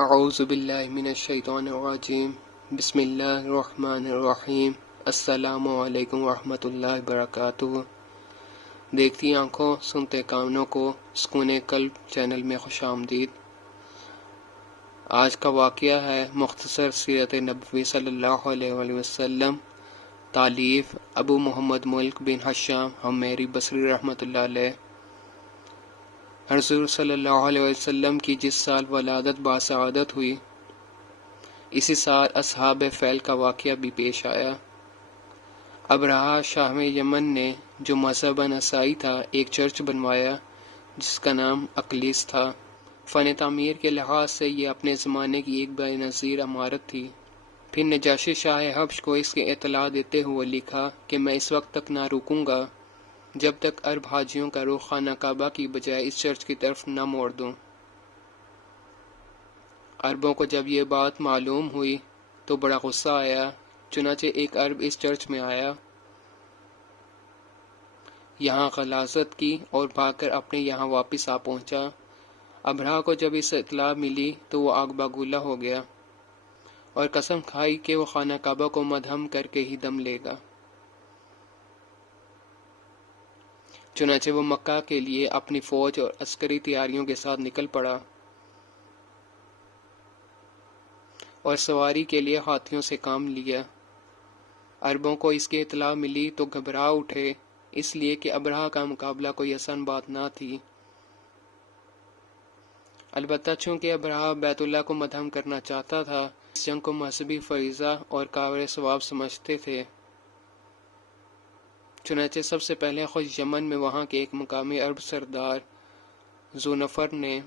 اعوذ باللہ من الشیطان الرجیم بسم اللہ الرحمن الرحیم السلام علیکم ورحمۃ اللہ وبرکاتہ۔ دیکھتی آنکھوں سنتے کانوں کو سکون قلب چینل میں خوش آمدید۔ آج کا واقعہ ہے مختصر سیرت نبوی صلی اللہ علیہ وآلہ وسلم، تالیف ابو محمد ملک بن حشام حمیری بصری رحمۃ اللہ علیہ۔ حضور صلی اللہ علیہ وسلم کی جس سال ولادت باسعادت ہوئی، اسی سال اصحاب فیل کا واقعہ بھی پیش آیا۔ ابرہہ شاہ یمن نے جو مذہباً عیسائی تھا، ایک چرچ بنوایا جس کا نام اقلیس تھا۔ فن تعمیر کے لحاظ سے یہ اپنے زمانے کی ایک بے نظیر عمارت تھی۔ پھر نجاشی شاہ حبش کو اس کی اطلاع دیتے ہوئے لکھا کہ میں اس وقت تک نہ رکوں گا جب تک عرب حاجیوں کا رخ خانہ کعبہ کی بجائے اس چرچ کی طرف نہ موڑ دوں۔ عربوں کو جب یہ بات معلوم ہوئی تو بڑا غصہ آیا، چنانچہ ایک عرب اس چرچ میں آیا، یہاں غلاظت کی اور بھاگ کر اپنے یہاں واپس آ پہنچا۔ ابرہہ کو جب اس اطلاع ملی تو وہ آگ بگولہ ہو گیا اور قسم کھائی کہ وہ خانہ کعبہ کو مدھم کر کے ہی دم لے گا۔ چنانچہ وہ مکہ کے لیے اپنی فوج اور عسکری تیاریوں کے ساتھ نکل پڑا اور سواری کے لیے ہاتھیوں سے کام لیا۔ عربوں کو اس کی اطلاع ملی تو گھبرا اٹھے، اس لیے کہ ابرہہ کا مقابلہ کوئی آسان بات نہ تھی۔ البتہ چونکہ ابرہہ بیت اللہ کو مدھم کرنا چاہتا تھا، اس جنگ کو مذہبی فریضہ اور کاوڑ ثواب سمجھتے تھے۔ چنانچہ سب سے پہلے خود یمن میں وہاں کے ایک مقامی عرب سردار ذونفر نے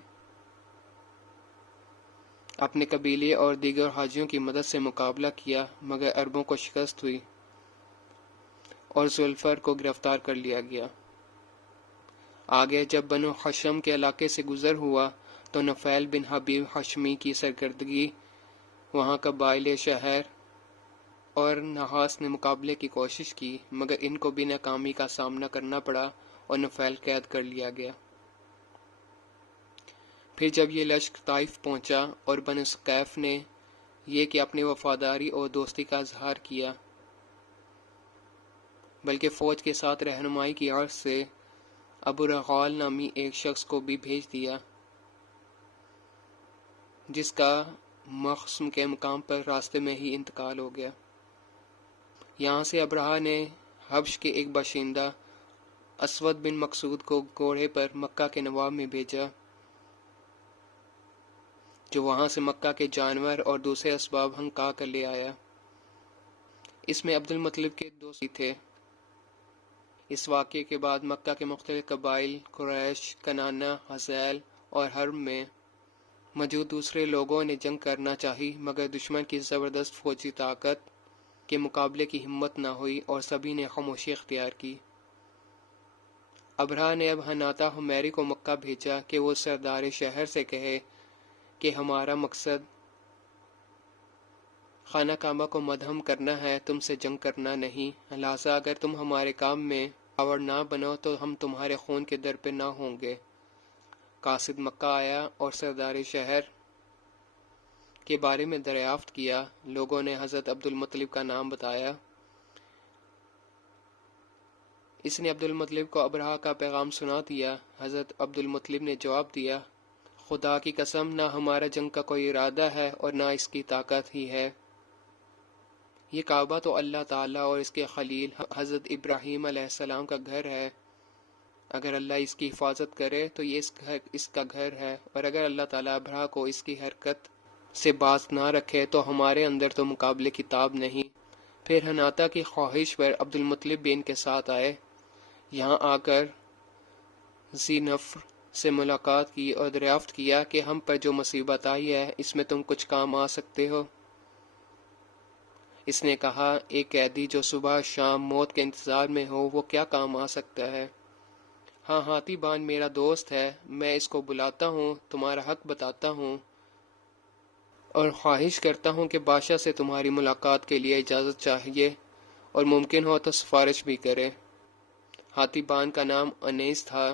اپنے قبیلے اور دیگر حاجیوں کی مدد سے مقابلہ کیا، مگر عربوں کو شکست ہوئی اور ذوالفر کو گرفتار کر لیا گیا۔ آگے جب بنو حشم کے علاقے سے گزر ہوا تو نفیل بن حبیب حشمی کی سرکردگی وہاں قبائل شہر اور نحاس نے مقابلے کی کوشش کی، مگر ان کو بھی ناکامی کا سامنا کرنا پڑا اور نفیل قید کر لیا گیا۔ پھر جب یہ لشکر طائف پہنچا اور بنو ثقیف نے یہ کہ اپنی وفاداری اور دوستی کا اظہار کیا، بلکہ فوج کے ساتھ رہنمائی کی غرض سے ابو رغال نامی ایک شخص کو بھی بھیج دیا، جس کا مخصم کے مقام پر راستے میں ہی انتقال ہو گیا۔ یہاں سے ابرہہ نے حبش کے ایک باشندہ اسود بن مقصود کو گھوڑے پر مکہ کے نواب میں بھیجا، جو وہاں سے مکہ کے جانور اور دوسرے اسباب ہنکا کر لے آیا۔ اس میں عبد المطلب کے دو ساتھی تھے۔ اس واقعے کے بعد مکہ کے مختلف قبائل قریش، کنانہ، حذیل اور حرم میں موجود دوسرے لوگوں نے جنگ کرنا چاہی، مگر دشمن کی زبردست فوجی طاقت کے مقابلے کی ہمت نہ ہوئی اور سبھی نے خاموشی اختیار کی۔ ابرہہ نے اب حناطہ حمیری کو مکہ بھیجا کہ وہ سردار شہر سے کہے کہ ہمارا مقصد خانہ کعبہ کو مدھم کرنا ہے، تم سے جنگ کرنا نہیں، لہذا اگر تم ہمارے کام میں آور نہ بنو تو ہم تمہارے خون کے در پہ نہ ہوں گے۔ قاصد مکہ آیا اور سردار شہر کے بارے میں دریافت کیا۔ لوگوں نے حضرت عبد المطلب کا نام بتایا۔ اس نے عبد المطلب کو ابرہہ کا پیغام سنا دیا۔ حضرت عبد المطلب نے جواب دیا، خدا کی قسم، نہ ہمارا جنگ کا کوئی ارادہ ہے اور نہ اس کی طاقت ہی ہے۔ یہ کعبہ تو اللہ تعالیٰ اور اس کے خلیل حضرت ابراہیم علیہ السلام کا گھر ہے۔ اگر اللہ اس کی حفاظت کرے تو یہ اس کا گھر ہے، اور اگر اللہ تعالیٰ ابرہہ کو اس کی حرکت سے باز نہ رکھے تو ہمارے اندر تو مقابلے کی تاب نہیں۔ پھر حناطہ کی خواہش پر عبد المطلب بھی ان کے ساتھ آئے۔ یہاں آ کر ذی-نفر سے ملاقات کی اور دریافت کیا کہ ہم پر جو مصیبت آئی ہے اس میں تم کچھ کام آ سکتے ہو۔ اس نے کہا، ایک قیدی جو صبح شام موت کے انتظار میں ہو وہ کیا کام آ سکتا ہے؟ ہاں، ہاتھی بان میرا دوست ہے، میں اس کو بلاتا ہوں، تمہارا حق بتاتا ہوں اور خواہش کرتا ہوں کہ بادشاہ سے تمہاری ملاقات کے لیے اجازت چاہیے اور ممکن ہو تو سفارش بھی کرے۔ ہاتھی بان کا نام انیس تھا۔